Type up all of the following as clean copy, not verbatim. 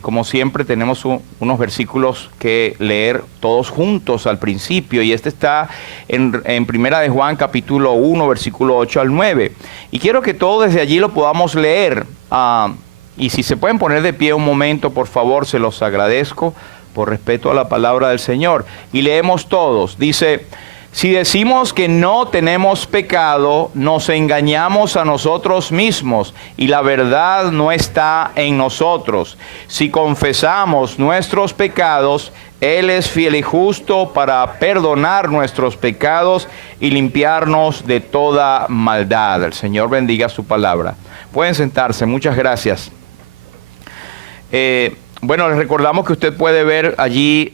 como siempre, tenemos unos versículos que leer todos juntos al principio, y este está en Primera de Juan, capítulo 1, versículo 8 al 9. Y quiero que todos desde allí lo podamos leer. Y si se pueden poner de pie un momento, por favor, se los agradezco, por respeto a la palabra del Señor. Y leemos todos. Dice: si decimos que no tenemos pecado, nos engañamos a nosotros mismos y la verdad no está en nosotros. Si confesamos nuestros pecados, Él es fiel y justo para perdonar nuestros pecados y limpiarnos de toda maldad. El Señor bendiga su palabra. Pueden sentarse. Muchas gracias. Bueno, les recordamos que usted puede ver allí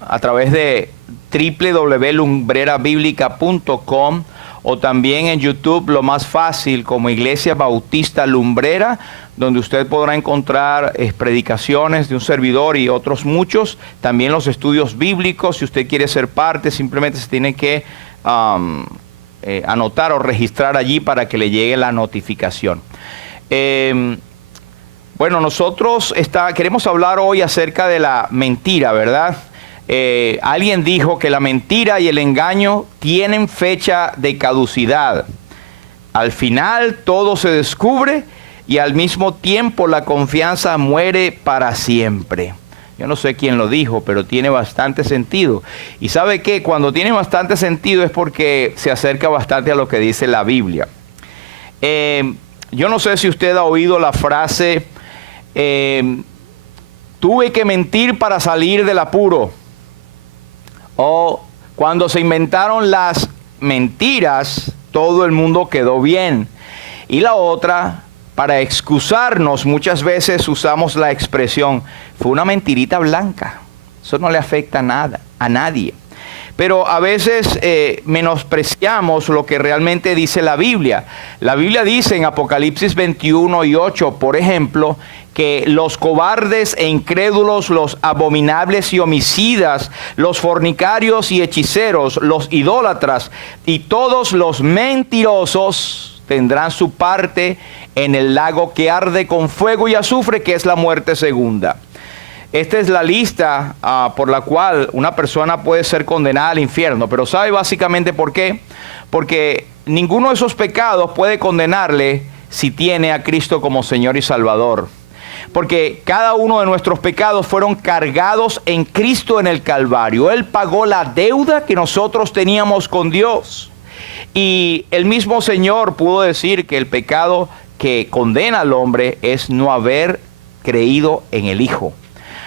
a través de www.lumbrerabiblica.com o también en YouTube, lo más fácil, como Iglesia Bautista Lumbrera, donde usted podrá encontrar predicaciones de un servidor y otros muchos. También los estudios bíblicos. Si usted quiere ser parte, simplemente se tiene que anotar o registrar allí para que le llegue la notificación. Bueno, nosotros queremos hablar hoy acerca de la mentira, ¿verdad? Alguien dijo que la mentira y el engaño tienen fecha de caducidad. Al final todo se descubre y al mismo tiempo la confianza muere para siempre. Yo no sé quién lo dijo, pero tiene bastante sentido. Y ¿sabe qué? Cuando tiene bastante sentido es porque se acerca bastante a lo que dice la Biblia. Yo no sé si usted ha oído la frase: tuve que mentir para salir del apuro. O cuando se inventaron las mentiras, todo el mundo quedó bien. Y la otra, para excusarnos, muchas veces usamos la expresión: fue una mentirita blanca. Eso no le afecta a nadie. Pero a veces menospreciamos lo que realmente dice la Biblia. La Biblia dice en Apocalipsis 21 y 8, por ejemplo, que los cobardes e incrédulos, los abominables y homicidas, los fornicarios y hechiceros, los idólatras y todos los mentirosos tendrán su parte en el lago que arde con fuego y azufre, que es la muerte segunda. Esta es la lista por la cual una persona puede ser condenada al infierno. Pero ¿sabe básicamente por qué? Porque ninguno de esos pecados puede condenarle si tiene a Cristo como Señor y Salvador. Porque cada uno de nuestros pecados fueron cargados en Cristo en el Calvario. Él pagó la deuda que nosotros teníamos con Dios. Y el mismo Señor pudo decir que el pecado que condena al hombre es no haber creído en el Hijo.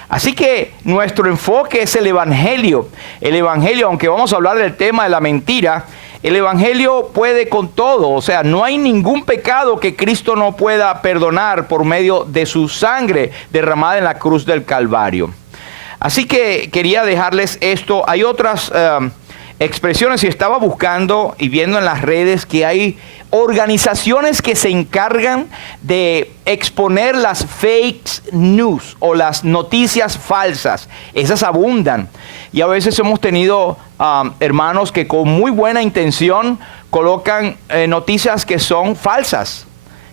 Así que nuestro enfoque es el Evangelio. El Evangelio, aunque vamos a hablar del tema de la mentira, el Evangelio puede con todo. O sea, no hay ningún pecado que Cristo no pueda perdonar por medio de su sangre derramada en la cruz del Calvario. Así que quería dejarles esto. Hay otras expresiones, y estaba buscando y viendo en las redes que hay organizaciones que se encargan de exponer las fake news o las noticias falsas. Esas abundan. Y a veces hemos tenido hermanos que con muy buena intención colocan noticias que son falsas.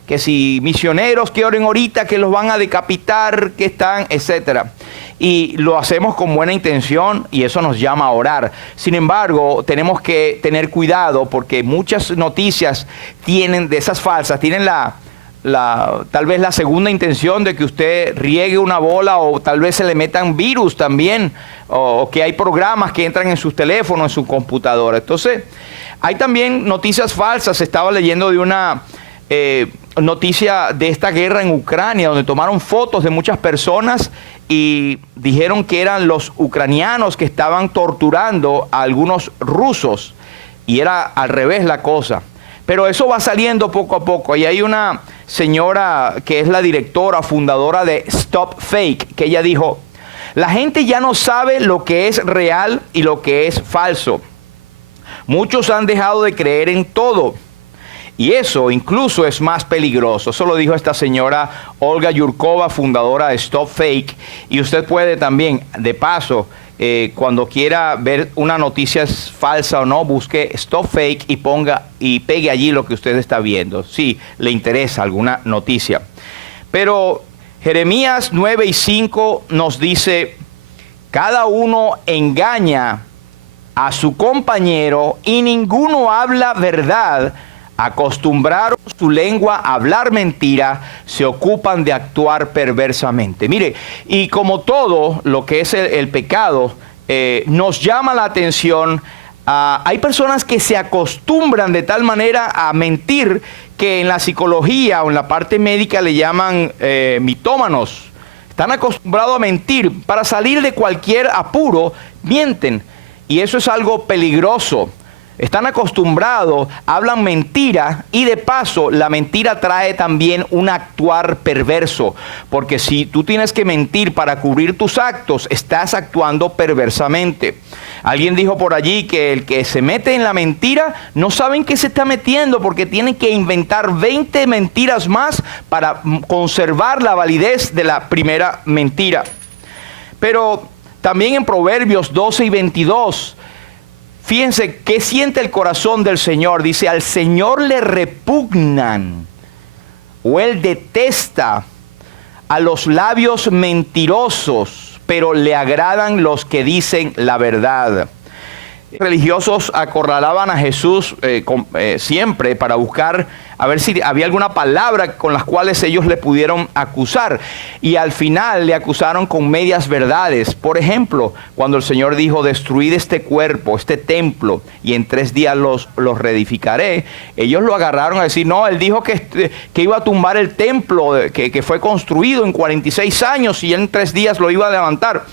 Que si misioneros que oren ahorita, que los van a decapitar, que están, etcétera. Y lo hacemos con buena intención y eso nos llama a orar. Sin embargo, tenemos que tener cuidado porque muchas noticias tienen, de esas falsas, tienen tal vez la segunda intención de que usted riegue una bola, o tal vez se le metan virus también, o que hay programas que entran en sus teléfonos, en su computadora. Entonces, hay también noticias falsas. Estaba leyendo de una noticia de esta guerra en Ucrania, donde tomaron fotos de muchas personas y dijeron que eran los ucranianos que estaban torturando a algunos rusos, y era al revés la cosa. Pero eso va saliendo poco a poco. Y hay una señora que es la directora, fundadora de Stop Fake, que ella dijo: la gente ya no sabe lo que es real y lo que es falso. Muchos han dejado de creer en todo. Y eso incluso es más peligroso. Eso lo dijo esta señora Olga Yurkova, fundadora de Stop Fake. Y usted puede también, de paso, cuando quiera ver una noticia falsa o no, busque Stop Fake y ponga y pegue allí lo que usted está viendo, si le interesa alguna noticia. Pero Jeremías 9:5 nos dice, cada uno engaña a su compañero y ninguno habla verdad. Acostumbraron su lengua a hablar mentira, se ocupan de actuar perversamente. Mire, y como todo lo que es el pecado, nos llama la atención. Hay personas que se acostumbran de tal manera a mentir que en la psicología o en la parte médica le llaman mitómanos. Están acostumbrados a mentir. Para salir de cualquier apuro, mienten. Y eso es algo peligroso. Están acostumbrados, hablan mentira y de paso la mentira trae también un actuar perverso. Porque si tú tienes que mentir para cubrir tus actos, estás actuando perversamente. Alguien dijo por allí que el que se mete en la mentira no saben qué se está metiendo porque tienen que inventar 20 mentiras más para conservar la validez de la primera mentira. Pero también en Proverbios 12 y 22, fíjense qué siente el corazón del Señor. Dice, al Señor le repugnan o Él detesta a los labios mentirosos, pero le agradan los que dicen la verdad. Religiosos acorralaban a Jesús siempre para buscar a ver si había alguna palabra con las cuales ellos le pudieron acusar. Y al final le acusaron con medias verdades. Por ejemplo, cuando el Señor dijo, destruid este cuerpo, este templo, y en 3 días los reedificaré, ellos lo agarraron a decir, no, Él dijo que iba a tumbar el templo que fue construido en 46 años y en 3 días lo iba a levantar.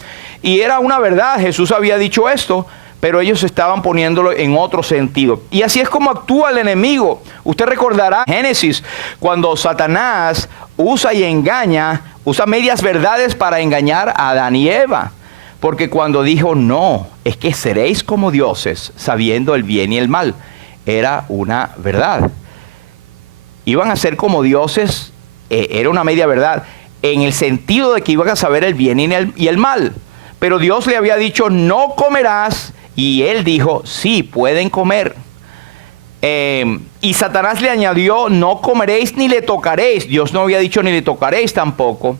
Y era una verdad, Jesús había dicho esto, pero ellos estaban poniéndolo en otro sentido. Y así es como actúa el enemigo. Usted recordará Génesis, cuando Satanás usa y engaña, usa medias verdades para engañar a Adán y Eva. Porque cuando dijo, no, es que seréis como dioses, sabiendo el bien y el mal, era una verdad. Iban a ser como dioses, era una media verdad, en el sentido de que iban a saber el bien y el mal. Pero Dios le había dicho, no comerás. Y él dijo, sí, pueden comer. Y Satanás le añadió, no comeréis ni le tocaréis. Dios no había dicho ni le tocaréis tampoco.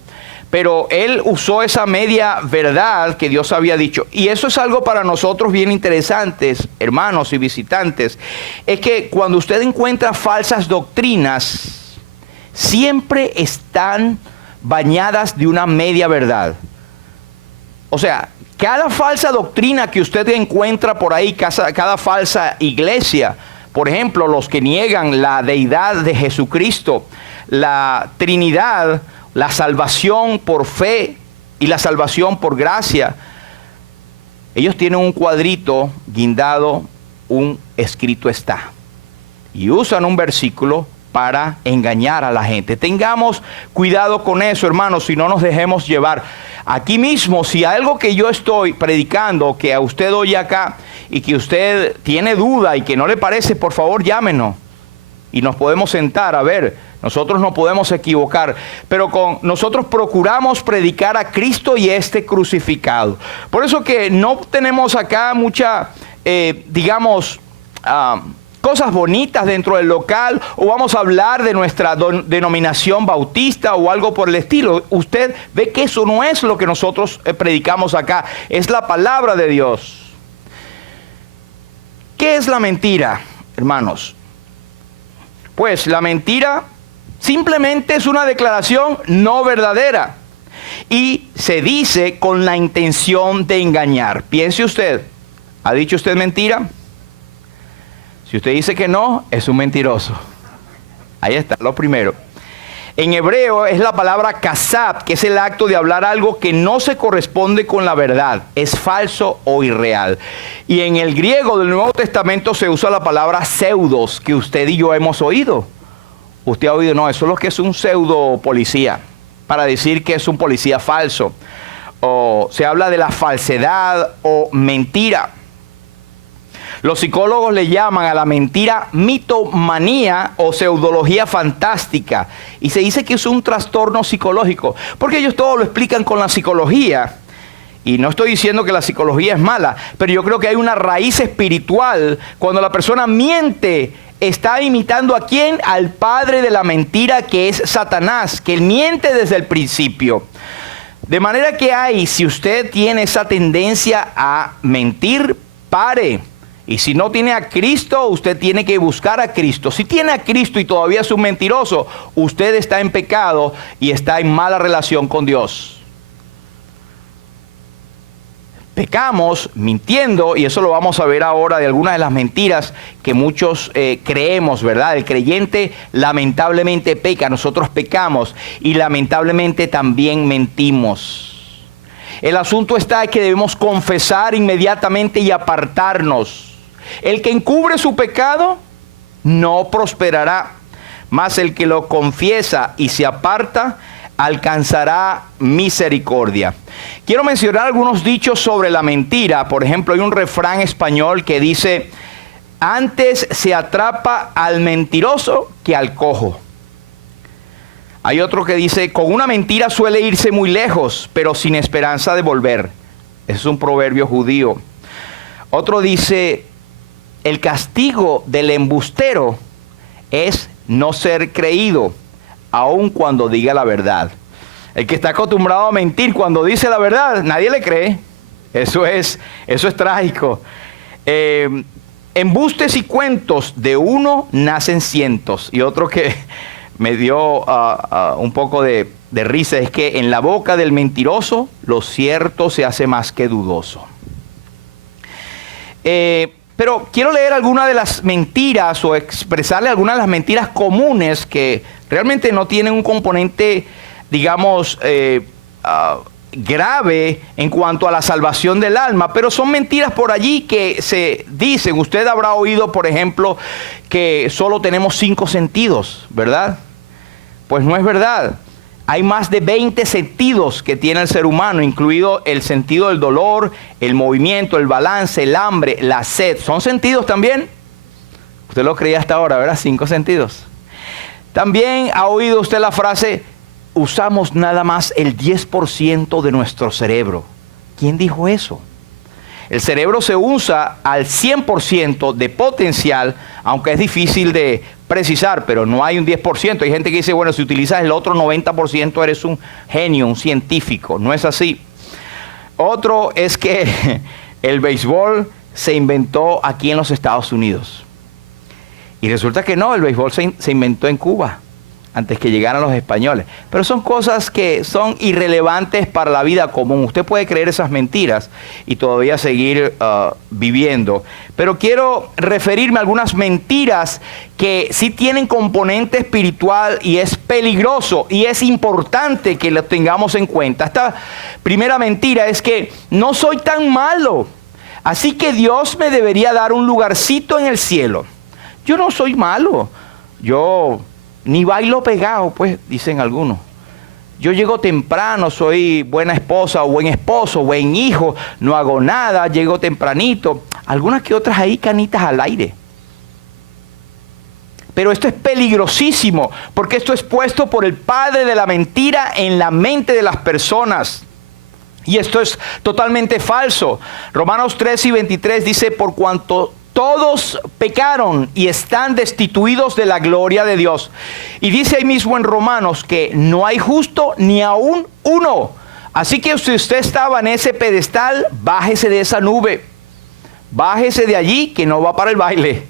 Pero él usó esa media verdad que Dios había dicho. Y eso es algo para nosotros bien interesante, hermanos y visitantes. Es que cuando usted encuentra falsas doctrinas, siempre están bañadas de una media verdad. O sea, cada falsa doctrina que usted encuentra por ahí, cada falsa iglesia, por ejemplo, los que niegan la deidad de Jesucristo, la Trinidad, la salvación por fe y la salvación por gracia, ellos tienen un cuadrito guindado, un escrito está. Y usan un versículo para engañar a la gente. Tengamos cuidado con eso, hermanos, si no nos dejemos llevar. Aquí mismo, si algo que yo estoy predicando, que a usted oye acá y que usted tiene duda y que no le parece, por favor llámenos y nos podemos sentar a ver. Nosotros no podemos equivocar, pero nosotros procuramos predicar a Cristo y este crucificado. Por eso que no tenemos acá mucha, cosas bonitas dentro del local, o vamos a hablar de nuestra denominación bautista o algo por el estilo. Usted ve que eso no es lo que nosotros predicamos acá, es la palabra de Dios. ¿Qué es la mentira, hermanos? Pues la mentira simplemente es una declaración no verdadera y se dice con la intención de engañar. Piense usted, ¿ha dicho usted mentira? Si usted dice que no, es un mentiroso. Ahí está, lo primero. En hebreo es la palabra kazab, que es el acto de hablar algo que no se corresponde con la verdad, es falso o irreal. Y en el griego del Nuevo Testamento se usa la palabra pseudos, que usted y yo hemos oído. Usted ha oído, no, eso es lo que es un pseudo policía, para decir que es un policía falso. O se habla de la falsedad o mentira. Los psicólogos le llaman a la mentira mitomanía o pseudología fantástica. Y se dice que es un trastorno psicológico, porque ellos todo lo explican con la psicología. Y no estoy diciendo que la psicología es mala, pero yo creo que hay una raíz espiritual. Cuando la persona miente está imitando ¿a quién? Al padre de la mentira, que es Satanás, que miente desde el principio. De manera que si usted tiene esa tendencia a mentir, pare. Y si no tiene a Cristo, usted tiene que buscar a Cristo. Si tiene a Cristo y todavía es un mentiroso, usted está en pecado y está en mala relación con Dios. Pecamos mintiendo, y eso lo vamos a ver ahora de algunas de las mentiras que muchos creemos, ¿verdad? El creyente lamentablemente peca, nosotros pecamos y lamentablemente también mentimos. El asunto está en que debemos confesar inmediatamente y apartarnos. El que encubre su pecado no prosperará, mas el que lo confiesa y se aparta alcanzará misericordia. Quiero mencionar algunos dichos sobre la mentira. Por ejemplo, hay un refrán español que dice: antes se atrapa al mentiroso que al cojo. Hay otro que dice: con una mentira suele irse muy lejos, pero sin esperanza de volver. Ese es un proverbio judío. Otro dice: el castigo del embustero es no ser creído, aun cuando diga la verdad. El que está acostumbrado a mentir, cuando dice la verdad, nadie le cree. Eso es trágico. Embustes y cuentos, de uno nacen cientos. Y otro que me dio un poco de risa es que en la boca del mentiroso lo cierto se hace más que dudoso. Pero quiero leer algunas de las mentiras o expresarle algunas de las mentiras comunes que realmente no tienen un componente, digamos, grave en cuanto a la salvación del alma, pero son mentiras por allí que se dicen. Usted habrá oído, por ejemplo, que solo tenemos 5 sentidos, ¿verdad? Pues no es verdad. Hay más de 20 sentidos que tiene el ser humano, incluido el sentido del dolor, el movimiento, el balance, el hambre, la sed. ¿Son sentidos también? Usted lo creía hasta ahora, ¿verdad? 5 sentidos. También ha oído usted la frase: usamos nada más el 10% de nuestro cerebro. ¿Quién dijo eso? El cerebro se usa al 100% de potencial, aunque es difícil de precisar, pero no hay un 10%. Hay gente que dice, bueno, si utilizas el otro 90% eres un genio, un científico. No es así. Otro es que el béisbol se inventó aquí en los Estados Unidos. Y resulta que no, el béisbol se inventó en Cuba, antes que llegaran los españoles. Pero son cosas que son irrelevantes para la vida común. Usted puede creer esas mentiras y todavía seguir viviendo. Pero quiero referirme a algunas mentiras que sí tienen componente espiritual y es peligroso y es importante que lo tengamos en cuenta. Esta primera mentira es que no soy tan malo, así que Dios me debería dar un lugarcito en el cielo. Yo no soy malo. Yo ni bailo pegado, pues, dicen algunos. Yo llego temprano, soy buena esposa o buen esposo, buen hijo, no hago nada, llego tempranito. Algunas que otras ahí canitas al aire. Pero esto es peligrosísimo, porque esto es puesto por el padre de la mentira en la mente de las personas. Y esto es totalmente falso. Romanos 13:23 dice: por cuanto todos pecaron y están destituidos de la gloria de Dios. Y dice ahí mismo en Romanos que no hay justo ni aún uno. Así que si usted estaba en ese pedestal, bájese de esa nube. Bájese de allí, que no va para el baile.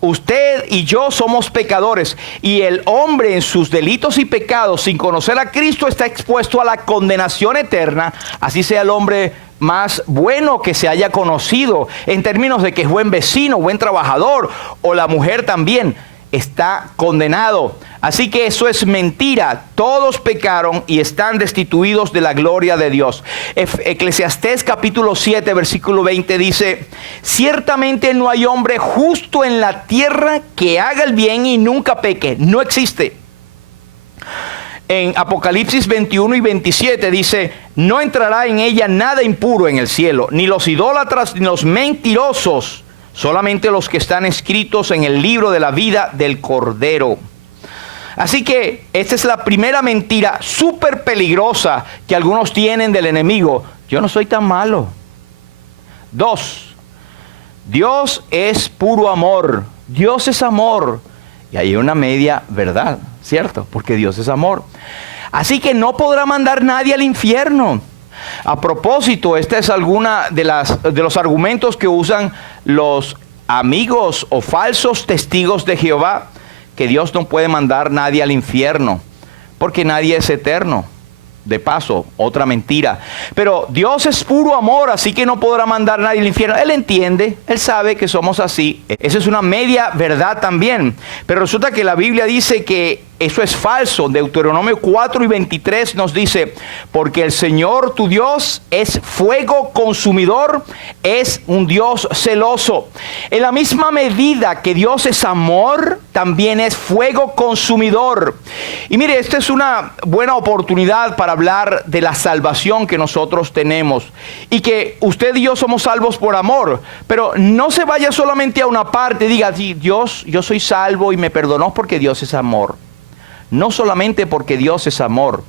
Usted y yo somos pecadores, y el hombre en sus delitos y pecados, sin conocer a Cristo, está expuesto a la condenación eterna, así sea el hombre más bueno que se haya conocido, en términos de que es buen vecino, buen trabajador, o la mujer también, está condenado. Así que eso es mentira. Todos pecaron y están destituidos de la gloria de Dios. Eclesiastés capítulo 7 versículo 20 dice: ciertamente no hay hombre justo en la tierra que haga el bien y nunca peque. No existe. En Apocalipsis 21 y 27 dice: no entrará en ella nada impuro en el cielo, ni los idólatras ni los mentirosos, solamente los que están escritos en el libro de la vida del Cordero. Así que esta es la primera mentira súper peligrosa que algunos tienen del enemigo. Yo no soy tan malo. 2. Dios es puro amor. Dios es amor. Y hay una media verdad, ¿cierto? Porque Dios es amor. Así que no podrá mandar nadie al infierno. A propósito, esta es alguna de los argumentos que usan los amigos o falsos testigos de Jehová, que Dios no puede mandar nadie al infierno, porque nadie es eterno. De paso, otra mentira. Pero Dios es puro amor, así que no podrá mandar a nadie al infierno. Él entiende, Él sabe que somos así. Esa es una media verdad también. Pero resulta que la Biblia dice que eso es falso. Deuteronomio 4:23 nos dice, porque el Señor tu Dios es fuego consumidor, es un Dios celoso. En la misma medida que Dios es amor, también es fuego consumidor. Y mire, esta es una buena oportunidad para hablar de la salvación que nosotros tenemos. Y que usted y yo somos salvos por amor. Pero no se vaya solamente a una parte y diga, sí, Dios, yo soy salvo y me perdonó porque Dios es amor. No solamente porque Dios es amor,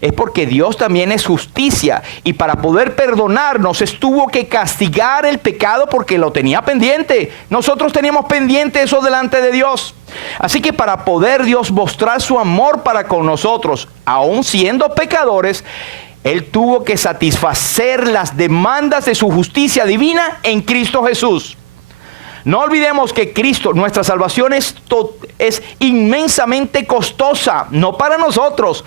es porque Dios también es justicia. Y para poder perdonarnos, tuvo que castigar el pecado porque lo tenía pendiente. Nosotros teníamos pendiente eso delante de Dios. Así que para poder Dios mostrar su amor para con nosotros, aun siendo pecadores, Él tuvo que satisfacer las demandas de su justicia divina en Cristo Jesús. No olvidemos que Cristo, nuestra salvación es inmensamente costosa, no para nosotros,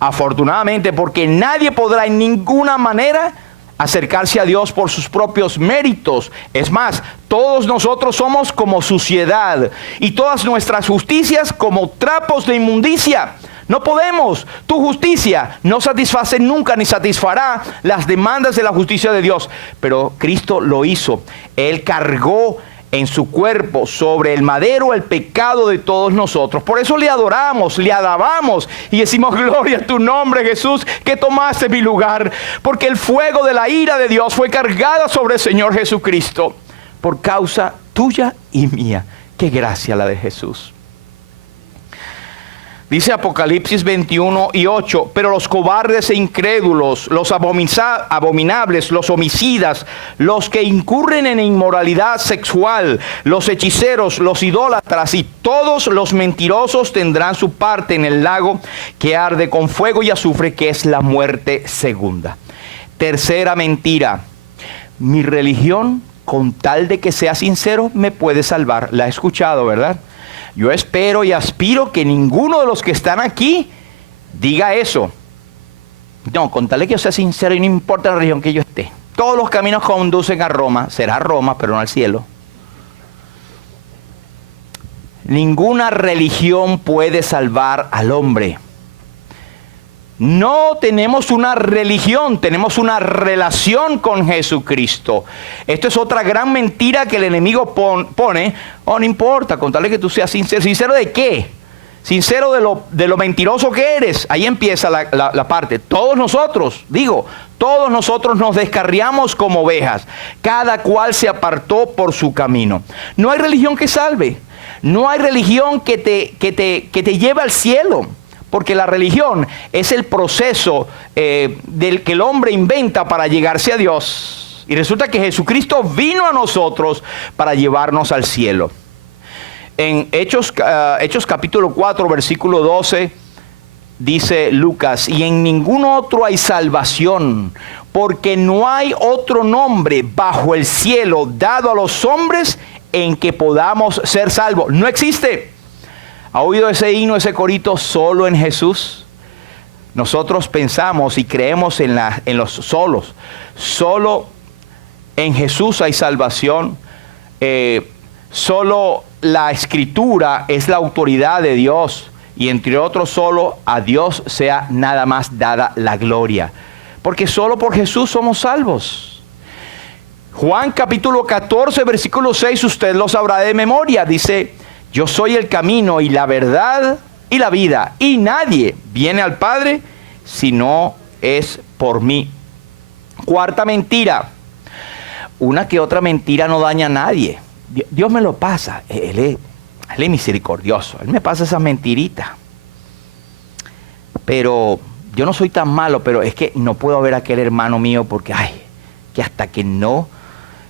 afortunadamente, porque nadie podrá en ninguna manera acercarse a Dios por sus propios méritos. Es más, todos nosotros somos como suciedad y todas nuestras justicias como trapos de inmundicia. No podemos. Tu justicia no satisface nunca ni satisfará las demandas de la justicia de Dios. Pero Cristo lo hizo. Él cargó en su cuerpo sobre el madero el pecado de todos nosotros. Por eso le adoramos, le alabamos y decimos gloria a tu nombre, Jesús, que tomaste mi lugar, porque el fuego de la ira de Dios fue cargada sobre el Señor Jesucristo por causa tuya y mía. Qué gracia la de Jesús. Dice Apocalipsis 21:8, pero los cobardes e incrédulos, los abominables, los homicidas, los que incurren en inmoralidad sexual, los hechiceros, los idólatras y todos los mentirosos tendrán su parte en el lago que arde con fuego y azufre, que es la muerte segunda. Tercera mentira, mi religión, con tal de que sea sincero, me puede salvar. La he escuchado, ¿verdad? Yo espero y aspiro que ninguno de los que están aquí diga eso. No, con tal de que yo sea sincero y no importa la religión que yo esté. Todos los caminos conducen a Roma. Será Roma, pero no al cielo. Ninguna religión puede salvar al hombre. No tenemos una religión, tenemos una relación con Jesucristo. Esto es otra gran mentira que el enemigo pone. Oh, no importa, con tal de que tú seas sincero. ¿Sincero de qué? Sincero de lo mentiroso que eres. Ahí empieza la parte. Todos nosotros nos descarriamos como ovejas. Cada cual se apartó por su camino. No hay religión que salve. No hay religión que te lleve al cielo. Porque la religión es el proceso del que el hombre inventa para llegarse a Dios. Y resulta que Jesucristo vino a nosotros para llevarnos al cielo. En Hechos capítulo 4, versículo 12, dice Lucas, y en ningún otro hay salvación, porque no hay otro nombre bajo el cielo dado a los hombres en que podamos ser salvos. No existe. ¿Ha oído ese himno, ese corito, solo en Jesús? Nosotros pensamos y creemos en los solos. Solo en Jesús hay salvación. Solo la Escritura es la autoridad de Dios. Y entre otros, solo a Dios sea nada más dada la gloria. Porque solo por Jesús somos salvos. Juan capítulo 14, versículo 6, usted lo sabrá de memoria. Dice, yo soy el camino y la verdad y la vida, y nadie viene al Padre si no es por mí. Cuarta mentira. Una que otra mentira no daña a nadie. Dios me lo pasa. Él es misericordioso. Él me pasa esa mentirita. Pero yo no soy tan malo, pero es que no puedo ver a aquel hermano mío porque, que hasta que no...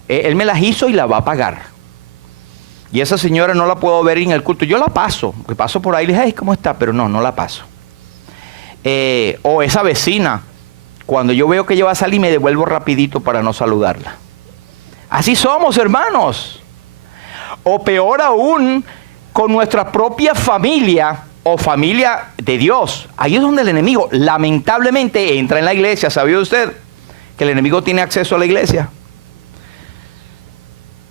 Él me las hizo y la va a pagar. Y esa señora no la puedo ver en el culto. Yo la paso, porque paso por ahí y le dije, ay, ¿cómo está? Pero no la paso. O esa vecina, cuando yo veo que ella va a salir, me devuelvo rapidito para no saludarla. Así somos, hermanos. O peor aún, con nuestra propia familia o familia de Dios. Ahí es donde el enemigo lamentablemente entra en la iglesia. ¿Sabía usted que el enemigo tiene acceso a la iglesia?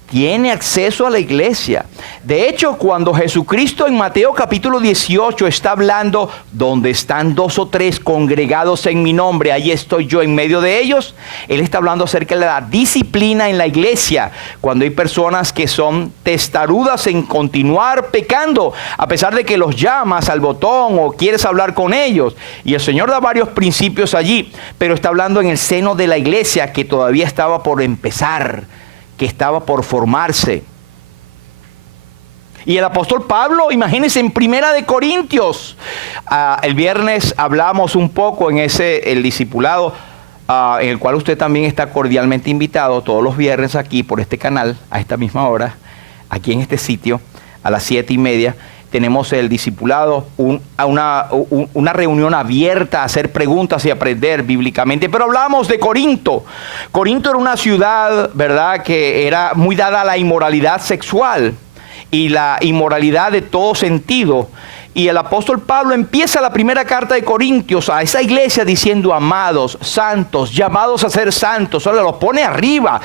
Tiene acceso a la iglesia. De hecho, cuando Jesucristo en Mateo capítulo 18 está hablando, donde están 2 o 3 congregados en mi nombre, ahí estoy yo en medio de ellos. Él está hablando acerca de la disciplina en la iglesia. Cuando hay personas que son testarudas en continuar pecando, a pesar de que los llamas al botón o quieres hablar con ellos. Y el Señor da varios principios allí, pero está hablando en el seno de la iglesia que todavía estaba por empezar, que estaba por formarse. Y el apóstol Pablo, imagínense, en Primera de Corintios, el viernes hablamos un poco en el discipulado, en el cual usted también está cordialmente invitado todos los viernes aquí por este canal, a esta misma hora, aquí en este sitio, a las 7:30. Tenemos el discipulado, una reunión abierta a hacer preguntas y aprender bíblicamente. Pero hablamos de Corinto. Corinto era una ciudad, ¿verdad?, que era muy dada a la inmoralidad sexual y la inmoralidad de todo sentido. Y el apóstol Pablo empieza la primera carta de Corintios a esa iglesia diciendo: amados, santos, llamados a ser santos. Ahora los pone arriba.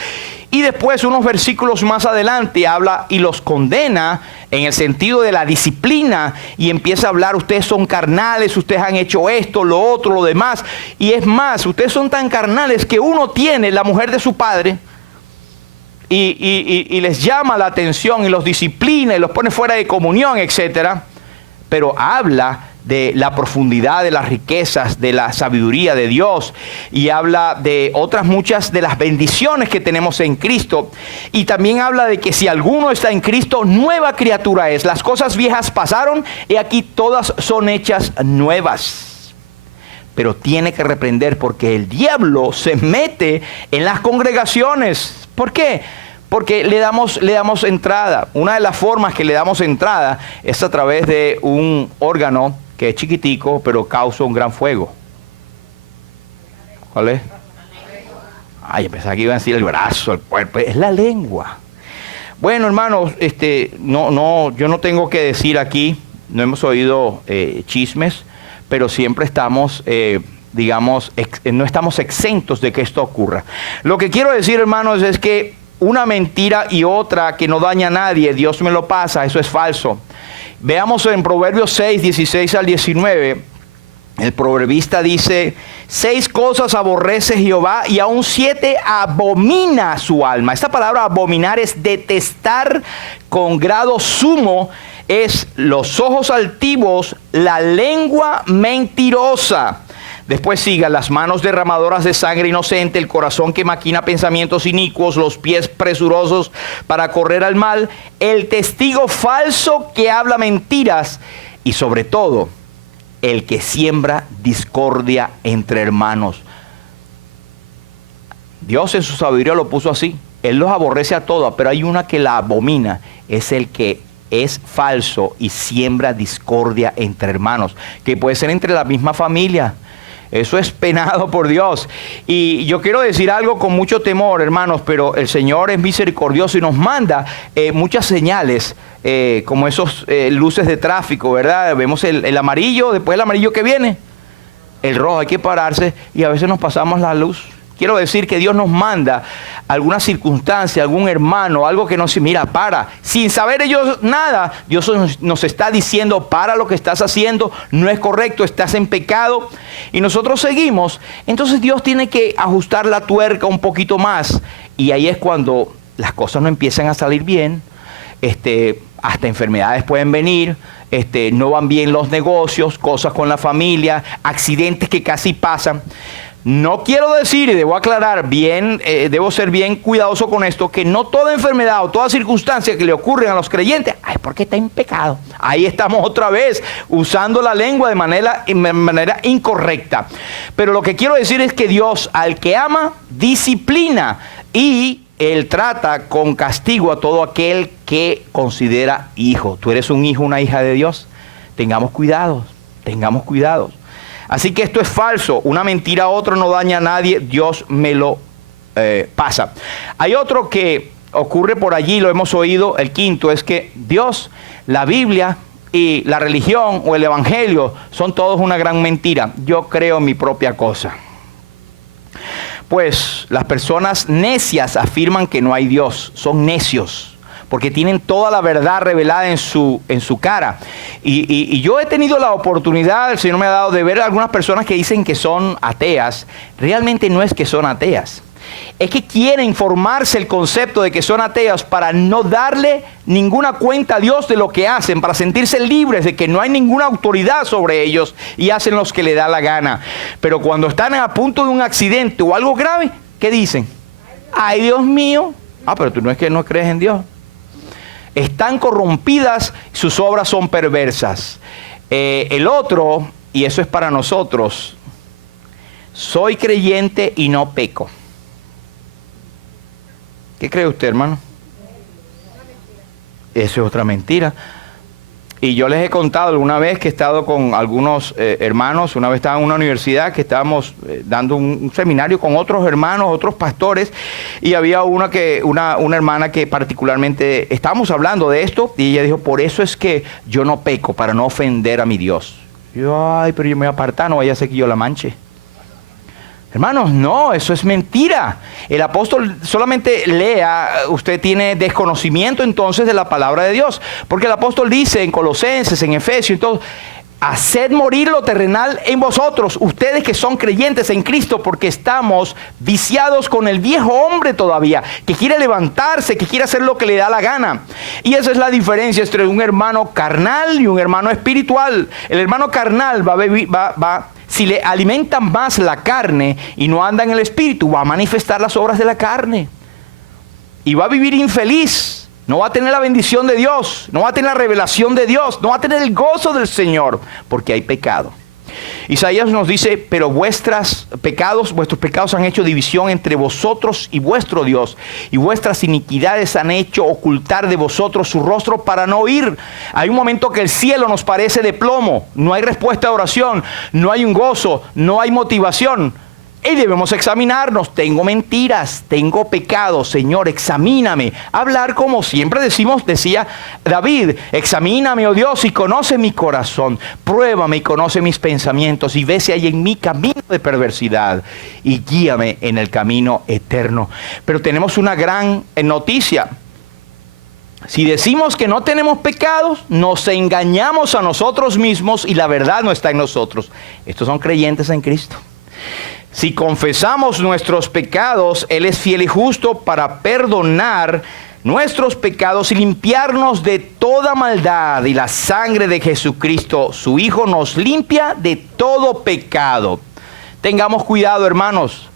Y después, unos versículos más adelante, habla y los condena en el sentido de la disciplina. Y empieza a hablar: ustedes son carnales, ustedes han hecho esto, lo otro, lo demás. Y es más, ustedes son tan carnales que uno tiene la mujer de su padre y les llama la atención y los disciplina y los pone fuera de comunión, etcétera. Pero habla de la profundidad de las riquezas, de la sabiduría de Dios, y habla de otras muchas de las bendiciones que tenemos en Cristo. Y también habla de que si alguno está en Cristo, nueva criatura es. Las cosas viejas pasaron y aquí todas son hechas nuevas. Pero tiene que reprender, porque el diablo se mete en las congregaciones. ¿Por qué? Porque le damos entrada. Una de las formas que le damos entrada es a través de un órgano que es chiquitico, pero causa un gran fuego. ¿Cuál es? Ay, pensaba que iba a decir el brazo, el cuerpo. Es la lengua. Bueno, hermanos, yo no tengo que decir aquí, no hemos oído chismes, pero siempre estamos, no estamos exentos de que esto ocurra. Lo que quiero decir, hermanos, es que una mentira y otra que no daña a nadie, Dios me lo pasa, eso es falso. Veamos en Proverbios 6, 16 al 19, el proverbista dice: 6 cosas aborrece Jehová y aún 7 abomina su alma. Esta palabra abominar es detestar con grado sumo, es los ojos altivos, la lengua mentirosa. Después siga: las manos derramadoras de sangre inocente, el corazón que maquina pensamientos inicuos, los pies presurosos para correr al mal, el testigo falso que habla mentiras, y sobre todo, el que siembra discordia entre hermanos. Dios en su sabiduría lo puso así. Él los aborrece a todos, pero hay una que la abomina. Es el que es falso y siembra discordia entre hermanos, que puede ser entre la misma familia. Eso es penado por Dios. Y yo quiero decir algo con mucho temor, hermanos, pero el Señor es misericordioso y nos manda muchas señales, como esos luces de tráfico, ¿verdad? Vemos el amarillo, después el amarillo que viene, el rojo, hay que pararse, y a veces nos pasamos la luz. Quiero decir que Dios nos manda alguna circunstancia, algún hermano, algo que nos dice: mira, para. Sin saber ellos nada, Dios nos está diciendo: para lo que estás haciendo, no es correcto, estás en pecado. Y nosotros seguimos. Entonces Dios tiene que ajustar la tuerca un poquito más. Y ahí es cuando las cosas no empiezan a salir bien. Hasta enfermedades pueden venir. No van bien los negocios, cosas con la familia, accidentes que casi pasan. No quiero decir, y debo aclarar bien, debo ser bien cuidadoso con esto, que no toda enfermedad o toda circunstancia que le ocurren a los creyentes, ay, porque está en pecado. Ahí estamos otra vez, usando la lengua de manera incorrecta. Pero lo que quiero decir es que Dios, al que ama, disciplina. Y Él trata con castigo a todo aquel que considera hijo. ¿Tú eres un hijo, una hija de Dios? Tengamos cuidado, tengamos cuidado. Así que esto es falso. Una mentira a otro no daña a nadie. Dios me lo pasa. Hay otro que ocurre por allí, lo hemos oído. El quinto es que Dios, la Biblia y la religión o el evangelio son todos una gran mentira. Yo creo en mi propia cosa. Pues las personas necias afirman que no hay Dios. Son necios porque tienen toda la verdad revelada en su cara. Y yo he tenido la oportunidad, el Señor me ha dado, de ver a algunas personas que dicen que son ateas. Realmente no es que son ateas. Es que quieren formarse el concepto de que son ateos para no darle ninguna cuenta a Dios de lo que hacen, para sentirse libres de que no hay ninguna autoridad sobre ellos y hacen lo que les da la gana. Pero cuando están a punto de un accidente o algo grave, ¿qué dicen? ¡Ay, Dios mío! Ah, pero tú no es que no crees en Dios. Están corrompidas, sus obras son perversas. El otro, y eso es para nosotros, soy creyente y no peco. ¿Qué cree usted, hermano? Eso es otra mentira. Y yo les he contado alguna vez que he estado con algunos hermanos, una vez estaba en una universidad que estábamos dando un seminario con otros hermanos, otros pastores, y había una hermana que particularmente estábamos hablando de esto, y ella dijo, por eso es que yo no peco, para no ofender a mi Dios. Y yo, ay, pero yo me voy a apartar, no vaya a ser que yo la manche. Hermanos, no, eso es mentira. El apóstol solamente lea, usted tiene desconocimiento entonces de la palabra de Dios. Porque el apóstol dice en Colosenses, en Efesios, entonces, haced morir lo terrenal en vosotros, ustedes que son creyentes en Cristo, porque estamos viciados con el viejo hombre todavía, que quiere levantarse, que quiere hacer lo que le da la gana. Y esa es la diferencia entre un hermano carnal y un hermano espiritual. El hermano carnal si le alimentan más la carne y no anda en el espíritu, va a manifestar las obras de la carne. Y va a vivir infeliz. No va a tener la bendición de Dios. No va a tener la revelación de Dios. No va a tener el gozo del Señor. Porque hay pecado. Isaías nos dice, pero vuestros pecados han hecho división entre vosotros y vuestro Dios, y vuestras iniquidades han hecho ocultar de vosotros su rostro para no oír. Hay un momento que el cielo nos parece de plomo, no hay respuesta a oración, no hay un gozo, no hay motivación. Y debemos examinarnos. Tengo mentiras, tengo pecados, Señor, examíname. Hablar como siempre decía David, examíname, oh Dios, y conoce mi corazón. Pruébame y conoce mis pensamientos y ve si hay en mí camino de perversidad y guíame en el camino eterno. Pero tenemos una gran noticia. Si decimos que no tenemos pecados, nos engañamos a nosotros mismos y la verdad no está en nosotros. Estos son creyentes en Cristo. Si confesamos nuestros pecados, Él es fiel y justo para perdonar nuestros pecados y limpiarnos de toda maldad. Y la sangre de Jesucristo, su Hijo, nos limpia de todo pecado. Tengamos cuidado, hermanos.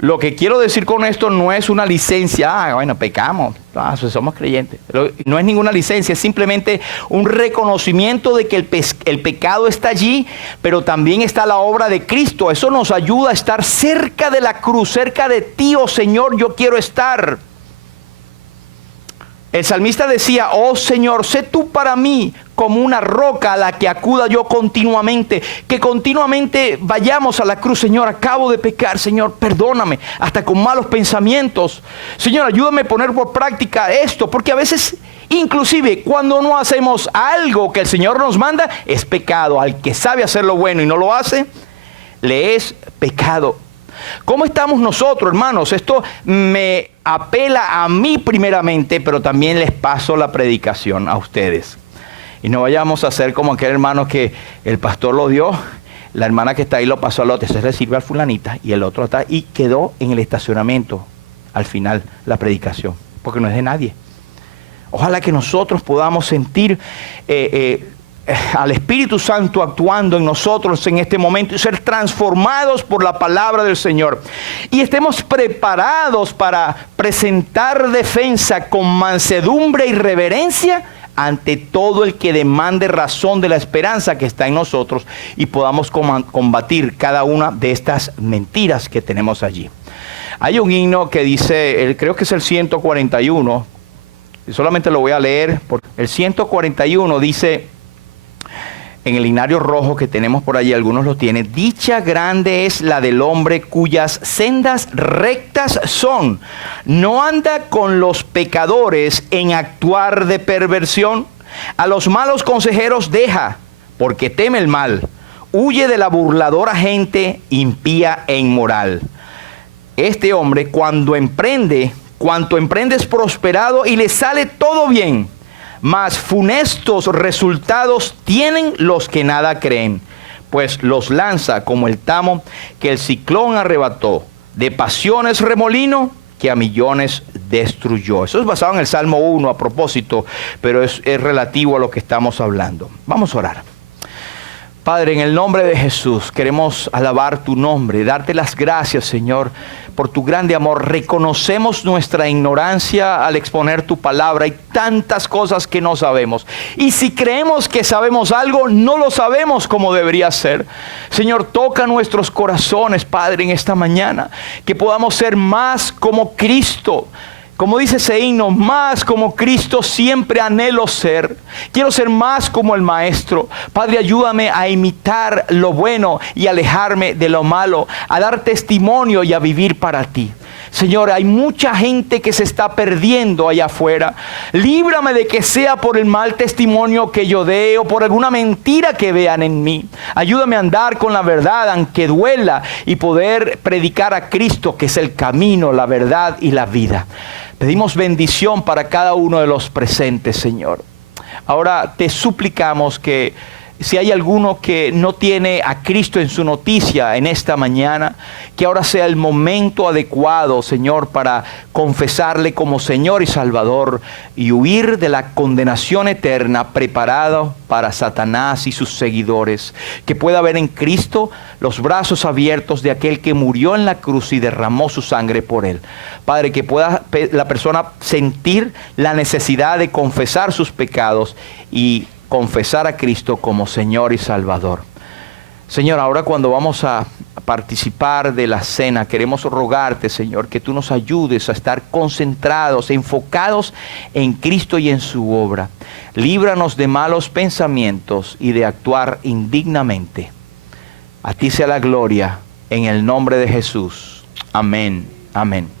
Lo que quiero decir con esto no es una licencia. Bueno, pecamos. Somos creyentes. No es ninguna licencia, es simplemente un reconocimiento de que el pecado está allí, pero también está la obra de Cristo. Eso nos ayuda a estar cerca de la cruz, cerca de ti, oh Señor, yo quiero estar. El salmista decía, oh Señor, sé tú para mí como una roca a la que acuda yo continuamente. Que continuamente vayamos a la cruz. Señor, acabo de pecar. Señor, perdóname. Hasta con malos pensamientos. Señor, ayúdame a poner por práctica esto. Porque a veces, inclusive, cuando no hacemos algo que el Señor nos manda, es pecado. Al que sabe hacer lo bueno y no lo hace, le es pecado. ¿Cómo estamos nosotros, hermanos? Esto me apela a mí primeramente, pero también les paso la predicación a ustedes. Y no vayamos a hacer como aquel hermano que el pastor lo dio, la hermana que está ahí lo pasó al otro, se le sirve al fulanita y el otro está y quedó en el estacionamiento al final la predicación, porque no es de nadie. Ojalá que nosotros podamos sentir al Espíritu Santo actuando en nosotros en este momento y ser transformados por la palabra del Señor. Y estemos preparados para presentar defensa con mansedumbre y reverencia ante todo el que demande razón de la esperanza que está en nosotros y podamos combatir cada una de estas mentiras que tenemos allí. Hay un himno que dice, creo que es el 141, y solamente lo voy a leer. El 141 dice, en el linario rojo que tenemos por allí, algunos lo tienen: dicha grande es la del hombre cuyas sendas rectas son. No anda con los pecadores en actuar de perversión. A los malos consejeros deja, porque teme el mal. Huye de la burladora gente impía e inmoral. Este hombre, cuanto emprende es prosperado y le sale todo bien. Mas funestos resultados tienen los que nada creen, pues los lanza como el tamo que el ciclón arrebató, de pasiones remolino que a millones destruyó. Eso es basado en el Salmo 1 a propósito, pero es relativo a lo que estamos hablando. Vamos a orar. Padre, en el nombre de Jesús queremos alabar tu nombre, darte las gracias, Señor, por tu grande amor. Reconocemos nuestra ignorancia al exponer tu palabra. Hay tantas cosas que no sabemos. Y si creemos que sabemos algo, no lo sabemos como debería ser. Señor, toca nuestros corazones, Padre, en esta mañana. Que podamos ser más como Cristo. Como dice ese himno, más como Cristo siempre anhelo ser. Quiero ser más como el Maestro. Padre, ayúdame a imitar lo bueno y alejarme de lo malo, a dar testimonio y a vivir para ti. Señor, hay mucha gente que se está perdiendo allá afuera. Líbrame de que sea por el mal testimonio que yo dé o por alguna mentira que vean en mí. Ayúdame a andar con la verdad, aunque duela, y poder predicar a Cristo, que es el camino, la verdad y la vida. Pedimos bendición para cada uno de los presentes, Señor. Ahora te suplicamos que si hay alguno que no tiene a Cristo en su noticia en esta mañana, que ahora sea el momento adecuado, Señor, para confesarle como Señor y Salvador y huir de la condenación eterna preparada para Satanás y sus seguidores. Que pueda ver en Cristo los brazos abiertos de aquel que murió en la cruz y derramó su sangre por él. Padre, que pueda la persona sentir la necesidad de confesar sus pecados y confesar a Cristo como Señor y Salvador. Señor, ahora cuando vamos a participar de la cena, queremos rogarte, Señor, que tú nos ayudes a estar concentrados, enfocados en Cristo y en su obra. Líbranos de malos pensamientos y de actuar indignamente. A ti sea la gloria, en el nombre de Jesús. Amén. Amén.